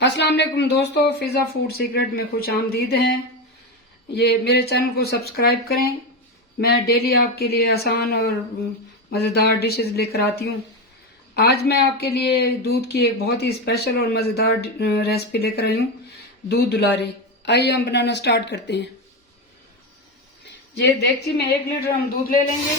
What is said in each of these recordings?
अस्सलाम वालेकुम दोस्तों, फिजा फूड सीक्रेट में खुश आमदीद हैं। ये मेरे चैनल को सब्सक्राइब करें। मैं डेली आपके लिए आसान और मज़ेदार डिशेस लेकर आती हूँ। आज मैं आपके लिए दूध की एक बहुत ही स्पेशल और मज़ेदार रेसिपी लेकर आई हूँ, दूध दुलारी। आइए हम बनाना स्टार्ट करते हैं। ये देगची में 1 लीटर हम दूध ले लेंगे।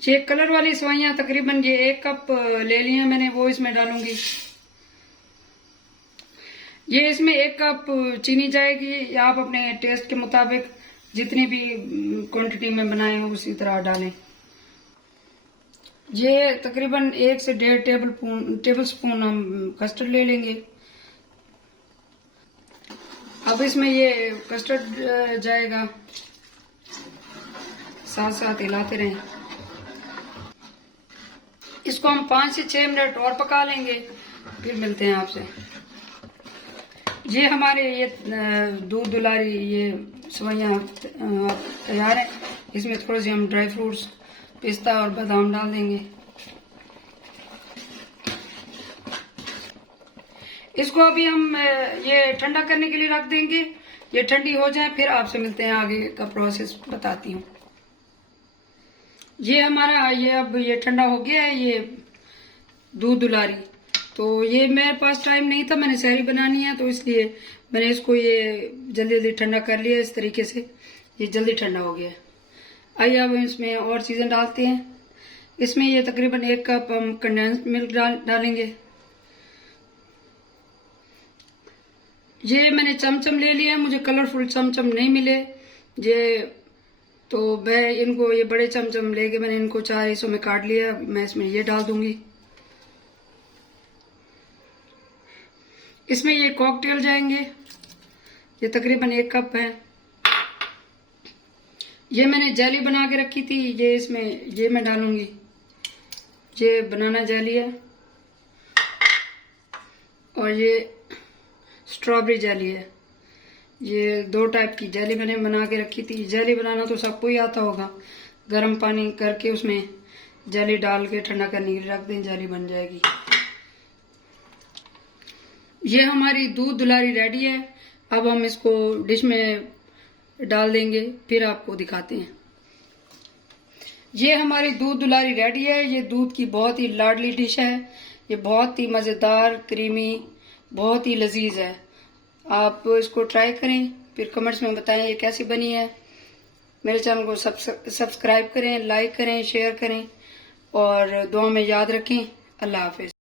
ये कलर वाली सेवइयां तकरीबन ये 1 कप ले ली हैं मैंने, वो इसमें डालूंगी। ये इसमें 1 कप चीनी जाएगी, या आप अपने टेस्ट के मुताबिक जितनी भी क्वांटिटी में बनाए उसी तरह डालें। ये तकरीबन 1 से 1.5 टेबल स्पून हम कस्टर्ड ले लेंगे। अब इसमें ये कस्टर्ड जाएगा, साथ साथ हिलाते रहें। इसको हम 5 से 6 मिनट और पका लेंगे, फिर मिलते हैं आपसे। ये हमारे ये दूध दुलारी ये सेवइयां तैयार है। इसमें थोड़े से हम ड्राई फ्रूट्स, पिस्ता और बादाम डाल देंगे। इसको अभी हम ये ठंडा करने के लिए रख देंगे। ये ठंडी हो जाए फिर आपसे मिलते हैं, आगे का प्रोसेस बताती हूँ। ये हमारा अब ये ठंडा हो गया है, ये दूध दुलारी। तो ये मेरे पास टाइम नहीं था, मैंने सहरी बनानी है, तो इसलिए मैंने इसको ये जल्दी जल्दी ठंडा कर लिया। इस तरीके से ये जल्दी ठंडा हो गया है। आइए अब इसमें और चीजें डालते हैं। इसमें ये तकरीबन 1 कप हम कंडेंस्ड मिल्क डालेंगे। ये मैंने चमचम ले लिया है, मुझे कलरफुल चमचम नहीं मिले ये, तो मैं इनको ये बड़े चमचम लेके मैंने इनको 4 हिस्सों में काट लिया। मैं इसमें ये डाल दूंगी। इसमें ये कॉकटेल जाएंगे, ये तकरीबन 1 कप है। ये मैंने जेली बना के रखी थी, ये इसमें ये मैं डालूंगी। ये बनाना जेली है और ये स्ट्रॉबेरी जेली है। ये 2 टाइप की जेली मैंने बना के रखी थी। जेली बनाना तो सबको ही आता होगा। गर्म पानी करके उसमें जेली डाल के ठंडा करने के लिए रख दें, जेली बन जाएगी। ये हमारी दूध दुलारी रेडी है। अब हम इसको डिश में डाल देंगे, फिर आपको दिखाते हैं। ये हमारी दूध दुलारी रेडी है। ये दूध की बहुत ही लाडली डिश है। ये बहुत ही मज़ेदार, क्रीमी, बहुत ही लजीज है। आप इसको ट्राई करें, फिर कमेंट्स में बताएं ये कैसी बनी है। मेरे चैनल को सब्सक्राइब करें, लाइक करें, शेयर करें और दुआ में याद रखें। अल्लाह हाफिज।